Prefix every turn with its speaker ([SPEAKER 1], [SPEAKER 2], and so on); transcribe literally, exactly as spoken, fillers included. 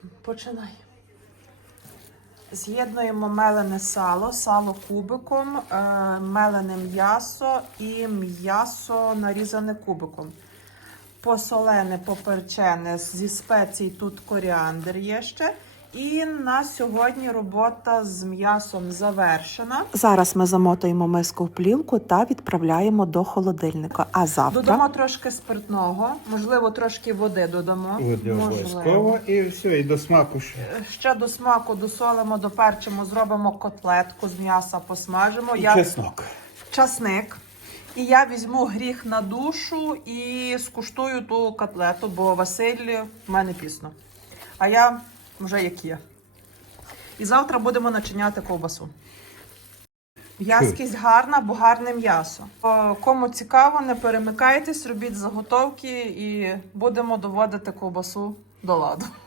[SPEAKER 1] Починай. З'єднуємо мелене сало, сало кубиком, мелене м'ясо і м'ясо нарізане кубиком. Посолене, поперчене, зі спецій тут коріандр є ще. І на сьогодні робота з м'ясом завершена.
[SPEAKER 2] Зараз ми замотуємо миску в плівку та відправляємо до холодильника. А завтра
[SPEAKER 1] додамо трошки спиртного, можливо, трошки води додамо.
[SPEAKER 3] Води обов'язково і все, і до смаку ще.
[SPEAKER 1] Ще до смаку досолимо, доперчимо, зробимо котлетку з м'яса, посмажимо.
[SPEAKER 3] І
[SPEAKER 1] Я...
[SPEAKER 3] чеснок.
[SPEAKER 1] Часник. І я візьму гріх на душу і скуштую ту котлету, бо Василь в мене пісно. А я вже як є. І завтра будемо начиняти ковбасу. В'язкість гарна, бо гарне м'ясо. Кому цікаво, не перемикайтесь, робіть заготовки і будемо доводити ковбасу до ладу.